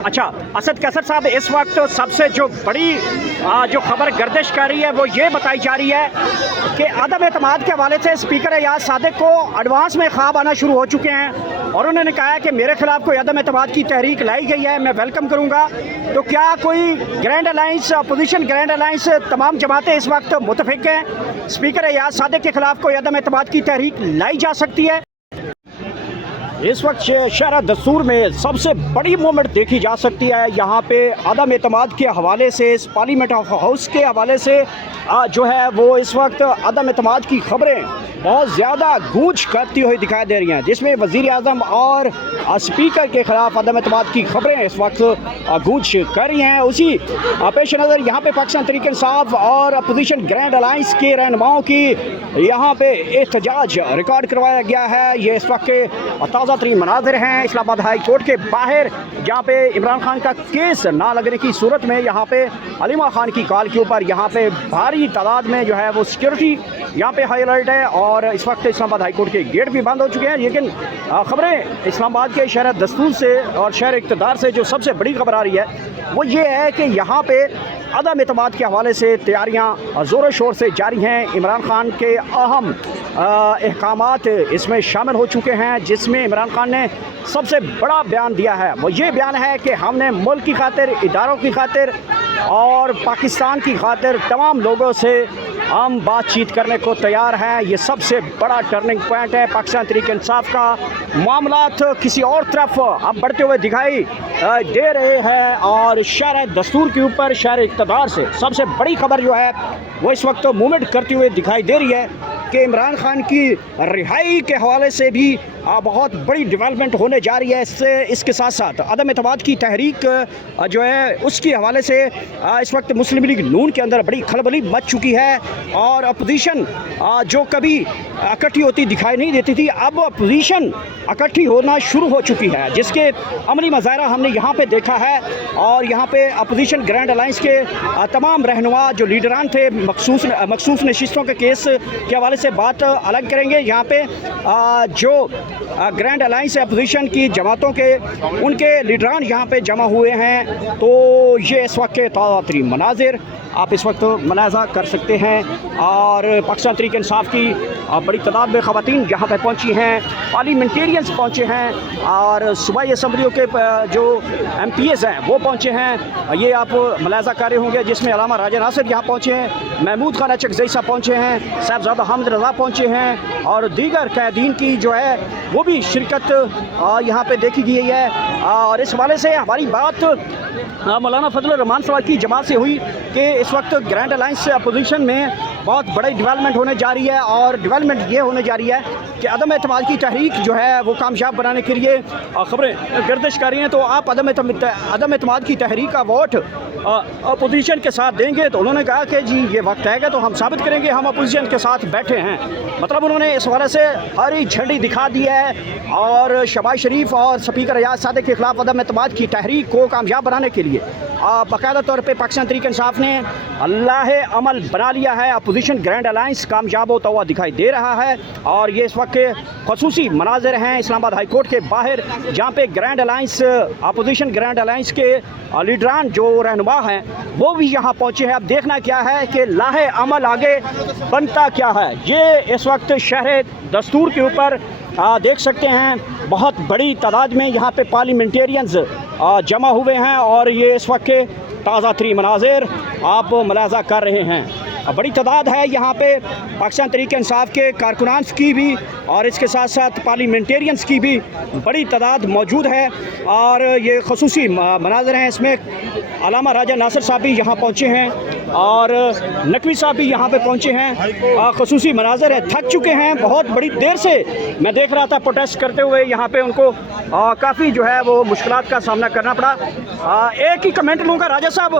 अच्छा, असद कैसर साहब, इस वक्त सबसे जो बड़ी जो खबर गर्दिश कर रही है वो ये बताई जा रही है कि अदम एतमाद के हवाले से स्पीकर एयाज सादिक को एडवांस में ख्वाब आना शुरू हो चुके हैं और उन्होंने कहा है कि मेरे खिलाफ कोई अदम एतमाद की तहरीक लाई गई है, मैं वेलकम करूंगा। तो क्या कोई grand alliance, opposition grand alliance, तमाम जमातें इस वक्त मुतफिक हैं स्पीकर एयाज सादिक के खिलाफ कोई अदम एतमाद की तहरीक लाई जा सकती है? इस वक्त शहर दस्तूर में सबसे बड़ी मूवमेंट देखी जा सकती है। यहाँ पे अदम एतमाद के हवाले से, इस पार्लियामेंट हाउस के हवाले से जो है वो इस वक्त अदम एतमाद की खबरें बहुत ज़्यादा गूंज करती हुई दिखाई दे रही हैं, जिसमें वज़ीर आज़म और स्पीकर के ख़िलाफ़ अदम एतमाद की खबरें इस वक्त गूंज कर रही हैं। उसी पेश नज़र यहाँ पे पाकिस्तान तहरीक इंसाफ और अपोजिशन ग्रैंड अलायंस के रहनुमाओं की यहाँ पे एहतजाज रिकॉर्ड करवाया गया है। ये इस वक्त के ताज़ा तरीन मनाज़िर हैं इस्लामाबाद हाई कोर्ट के बाहर, जहाँ पे इमरान खान का केस ना लगने की सूरत में यहाँ पे अलीमा खान की कॉल के ऊपर यहाँ पे भारी तादाद में जो है वो सिक्योरिटी यहाँ पे हाई अलर्ट है और इस वक्त इस्लामाबाद हाई कोर्ट के गेट भी बंद हो चुके हैं। लेकिन खबरें इस्लामाबाद के शहर दस्तूर से और शहर इक़्तिदार से जो सबसे बड़ी खबर आ रही है वो ये है कि यहाँ पे अदम एतमाद के हवाले से तैयारियाँ ज़ोर शोर से जारी हैं। इमरान खान के अहम अहकामात इसमें शामिल हो चुके हैं, जिसमें इमरान खान ने सबसे बड़ा बयान दिया है। वो ये बयान है कि हमने मुल्क की खातिर, इदारों की खातिर और पाकिस्तान की खातिर तमाम लोगों से हम बातचीत करने को तैयार हैं। ये सबसे बड़ा टर्निंग पॉइंट है पाकिस्तान तहरीक इंसाफ का। मामलात किसी और तरफ अब बढ़ते हुए दिखाई दे रहे हैं और शहर दस्तूर के ऊपर शहर इक़्तिदार से सबसे बड़ी खबर जो है वो इस वक्त मूवमेंट करती हुई दिखाई दे रही है कि इमरान खान की रिहाई के हवाले से भी बहुत बड़ी डेवलपमेंट होने जा रही है। इसके साथ साथ अदम एतमाद की तहरीक जो है उसके हवाले से इस वक्त मुस्लिम लीग नून के अंदर बड़ी खलबली मच चुकी है और अपोजिशन जो कभी इकट्ठी होती दिखाई नहीं देती थी, अब अपोजिशन इकट्ठी होना शुरू हो चुकी है, जिसके अमली मज़ाहिरा हमने यहाँ पे देखा है। और यहाँ पे अपोजिशन ग्रैंड अलायंस के तमाम रहनुमा जो लीडरान थे मखसूस नशिस्तों के केस के हवाले से बात अलग करेंगे। यहाँ पे जो ग्रैंड अलायंस अपोजिशन की जमातों के उनके लीडरान यहाँ पे जमा हुए हैं, तो ये इस वक्त के ताज़ा तरीन मनाजिर आप इस वक्त मुलाज़ा कर सकते हैं। और पाकिस्तान तहरीक इंसाफ की बड़ी तादाद में ख़वातीन यहाँ पे पहुँची हैं, पार्लियामेंटेरियंस पहुँचे हैं और सूबाई असम्बलियों के जो MPs हैं वो पहुँचे हैं। ये आप मुलाज़ा कर रहे होंगे, जिसमें अलामा राजा नासिर यहाँ पहुँचे हैं, महमूद खान अचकज़ई साहब पहुँचे हैं, साहबजादा हमद रज़ा पहुँचे हैं और दीगर कैदीन की जो है वो भी शिरकत यहाँ पे देखी गई है। और इस हवाले से हमारी बात मौलाना फजल रहमान साहब की जमात से हुई कि इस वक्त ग्रैंड अलायंस अपोजिशन में बहुत बड़ी डेवलपमेंट होने जा रही है और डेवलपमेंट ये होने जा रही है कि अदम एतमाद की तहरीक जो है वो कामयाब बनाने के लिए खबरें गर्दिश कर रही हैं। तो आप अदम एतमाद की तहरीक का वोट अपोजिशन के साथ देंगे? तो उन्होंने कहा कि जी ये वक्त आएगा तो हम साबित करेंगे हम अपोजिशन के साथ बैठे हैं। मतलब उन्होंने इस हवाले से हरी झंडी दिखा दी है और शहबाज शरीफ और स्पीकर एयाज सादिक के खिलाफ अदम एतमाद की तहरीक को कामयाब बनाने के लिए बाकायदा तौर पे पाकिस्तान तहरीक इंसाफ ने अल्लाह अमल बना लिया है। अपोजिशन ग्रैंड अलायंस कामयाब होता हुआ दिखाई दे रहा है और ये इस वक्त के खसूसी मनाजिर हैं इस्लामाबाद हाई कोर्ट के बाहर, जहाँ पे grand alliance opposition grand alliance के लीडरान जो रहनुमा हैं वो भी यहाँ पहुँचे हैं। अब देखना क्या है कि लाहे अमल आगे बनता क्या है। ये इस वक्त शहर दस्तूर के ऊपर देख सकते हैं बहुत बड़ी तादाद में यहाँ पे पार्लियामेंटेरियंस जमा हुए हैं और ये इस वक्त के ताज़ा तरीन मनाजिर आप मुलाज़ा कर रहे हैं। बड़ी तादाद है यहाँ पे पाकिस्तान तहरीक इंसाफ के कारकुनान की भी और इसके साथ साथ पार्लियामेंटेरियंस की भी बड़ी तादाद मौजूद है और ये खसूसी मनाजिर हैं। इसमें अलामा राजा नासिर साहब भी यहाँ पहुँचे हैं और नकवी साहब भी यहाँ पे पहुँचे हैं। खसूसी मनाजिर है, थक चुके हैं, बहुत बड़ी देर से मैं देख रहा था प्रोटेस्ट करते हुए यहाँ पे उनको काफ़ी जो है वो मुश्किलात का सामना करना पड़ा। एक ही कमेंट लूँगा, राजा साहब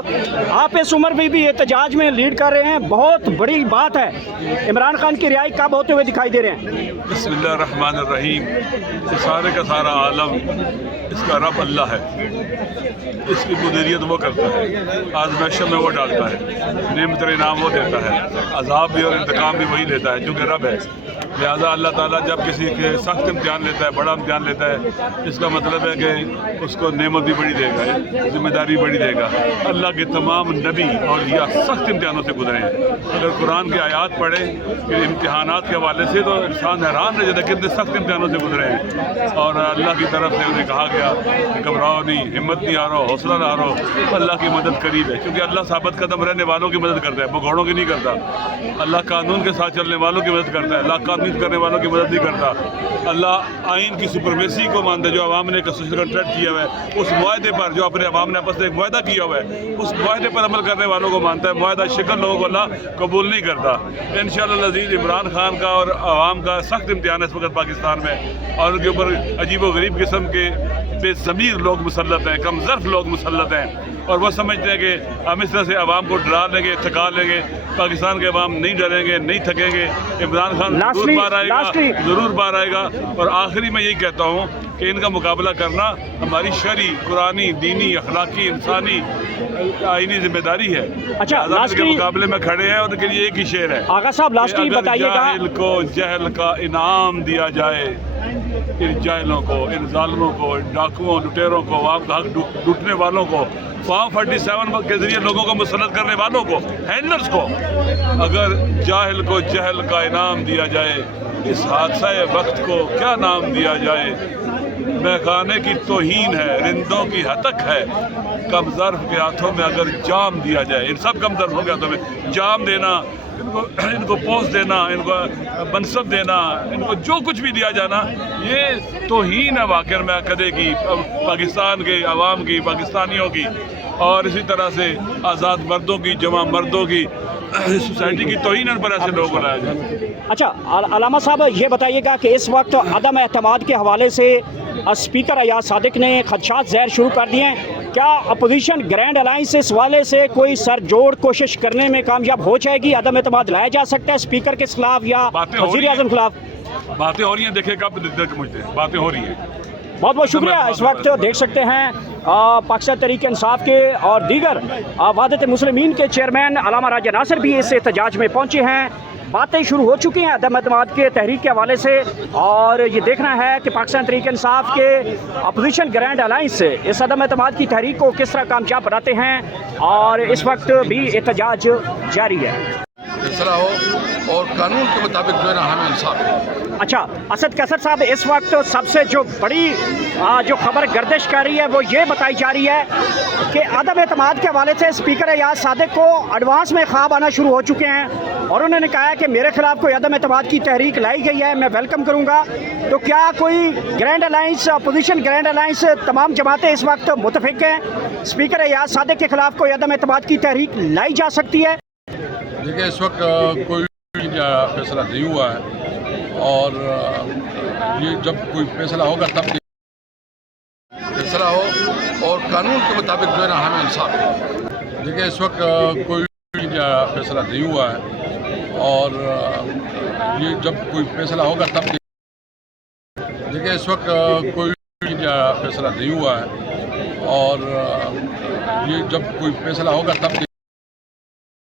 आप इस उम्र में भी एहतजाज में लीड कर रहे हैं, बहुत बड़ी बात है। इमरान खान की रिहाई कब होते हुए दिखाई दे रहे हैं? बिस्मिल्लाहिर्रहमानिर्रहीम। सारे का सारा आलम इसका रब अल्लाह है, इसकी मुदीरियत वो करता है, आज़माइशों में वो डालता है, नेमत इनाम वो देता है, अज़ाब भी और इंतकाम भी वही लेता है, चूँकि रब है। لہٰذا اللہ تعالیٰ جب کسی کے سخت امتحان لیتا ہے، بڑا امتحان لیتا ہے، اس کا مطلب ہے کہ اس کو نعمت بھی بڑی دے گا، ذمہ داری بڑی دے گا۔ اللہ کے تمام نبی اولیاء سخت امتحانوں سے گزرے ہیں۔ اگر قرآن کی آیات پڑھیں کہ امتحانات کے حوالے سے تو انسان حیران رہ جاتا ہے کتنے سخت امتحانوں سے گزرے ہیں، اور اللہ کی طرف سے انہیں کہا گیا کہ گھبراؤ نہیں، ہمت نہیں ہارو، حوصلہ نہ ہارو، اللہ کی مدد قریب ہے، کیونکہ اللہ ثابت قدم رہنے والوں کی مدد کرتا ہے، بگوڑوں کی نہیں کرتا۔ اللہ قانون کے ساتھ چلنے والوں کی مدد کرتا ہے، اللہ قانون کرنے والوں کی مدد نہیں کرتا۔ اللہ آئین کی سپرمیسی کو مانتا ہے، جو عوام نے کنسٹیٹیوشن کنٹریکٹ کیا ہوا ہے، اس معاہدے پر جو اپنے عوام نے آپس میں ایک معاہدہ کیا ہوا ہے، اس معاہدے پر عمل کرنے والوں کو مانتا ہے، معاہدہ شکل لوگوں کو اللہ قبول نہیں کرتا۔ انشاءاللہ العزیز عمران خان کا اور عوام کا سخت امتحان ہے اس وقت پاکستان میں، اور ان کے اوپر عجیب و غریب قسم کے بے ضمیر لوگ مسلط ہیں، کم ظرف لوگ مسلط ہیں، اور وہ سمجھتے ہیں کہ ہم اس طرح سے عوام کو ڈرا لیں گے، تھکا لیں گے۔ پاکستان کے عوام نہیں ڈریں گے، نہیں تھکیں گے۔ عمران خان ضرور باہر آئے گا، ضرور باہر آئے گا۔ اور آخری میں یہی کہتا ہوں کہ ان کا مقابلہ کرنا ہماری شرعی، قرآنی، دینی، اخلاقی، انسانی، آئینی ذمہ داری ہے۔ اچھا، ان کے مقابلے میں کھڑے ہیں، اور ان کے لیے ایک ہی شعر ہے، آغا صاحب لاسٹلی بتائیے گا۔ جاہل کو جہل کا انعام دیا جائے، ان جاہلوں کو، ان ظالموں کو، ان ڈاکوؤں، لٹیروں کو، عوام کا حق لوٹنے والوں کو، فارم 47 کے ذریعے لوگوں کو مسلط کرنے والوں کو، ہینڈلرز کو، اگر جاہل کو جہل کا انعام دیا جائے، اس حادثہ وقت کو کیا نام دیا جائے؟ میخانے کی توہین ہے، رندوں کی ہتک ہے، کم ظرف کے ہاتھوں میں اگر جام دیا جائے، ان سب کم ظرفوں کے ہاتھوں میں جام دینا، ان کو پوسٹ دینا، ان کو منصب دینا، ان کو جو کچھ بھی دیا جانا، یہ توہین ہے واقعہ میں کدے کی، پاکستان کے عوام کی، پاکستانیوں کی، اور اسی طرح سے آزاد مردوں کی، جمع مردوں کی، سوسائٹی کی توہین پر ایسے لوگ بنایا جائے۔ اچھا علامہ صاحب یہ بتائیے گا کہ اس وقت عدم اعتماد کے حوالے سے اسپیکر ایاز صادق نے خدشات ظاہر شروع کر دیے ہیں، کیا اپوزیشن گرینڈ الائنس اس حوالے سے کوئی سر جوڑ کوشش کرنے میں کامیاب ہو جائے گی؟ عدم اعتماد لایا جا سکتا ہے اسپیکر کے خلاف یا وزیر اعظم خلاف؟ باتیں ہو رہی ہیں، دیکھیں کب مجھے باتیں ہو رہی ہیں۔ بہت بہت شکریہ۔ اس وقت دیکھ سکتے ہیں پاکستان تحریک انصاف کے اور دیگر وحدت مسلمین کے چیئرمین علامہ راجہ ناصر بھی اس احتجاج میں پہنچے ہیں۔ باتیں شروع ہو چکی ہیں عدم اعتماد کے تحریک کے حوالے سے، اور یہ دیکھنا ہے کہ پاکستان تحریک انصاف کے اپوزیشن گرینڈ الائنس سے اس عدم اعتماد کی تحریک کو کس طرح کامیاب بناتے ہیں، اور اس وقت بھی احتجاج جاری ہے۔ فیصلہ ہو اور قانون کے مطابق جو ہے نا ہمیں انصاف۔ اچھا اسد کیسر صاحب، اس وقت سب سے جو بڑی جو خبر گردش کر رہی ہے وہ یہ بتائی جا رہی ہے کہ عدم اعتماد کے حوالے سے اسپیکر ایاز صادق کو ایڈوانس میں خواب آنا شروع ہو چکے ہیں، اور انہوں نے کہا ہے کہ میرے خلاف کوئی عدم اعتماد کی تحریک لائی گئی ہے، میں ویلکم کروں گا۔ تو کیا کوئی grand alliance, opposition grand alliance, تمام جماعتیں اس وقت متفق ہیں اسپیکر ایاز صادق کے خلاف کوئی عدم اعتماد کی تحریک لائی جا سکتی ہے؟ دیکھیں اس وقت کوئی فیصلہ نہیں ہوا ہے، اور یہ جب کوئی فیصلہ ہوگا تب فیصلہ ہو اور قانون کے مطابق جو ہے نا ہمیں انصاف۔ دیکھیں اس وقت کوئی فیصلہ نہیں ہوا ہے، اور یہ جب کوئی فیصلہ ہوگا تب دیکھیں اس وقت کوئی فیصلہ نہیں ہوا ہے، اور یہ جب کوئی فیصلہ ہوگا تب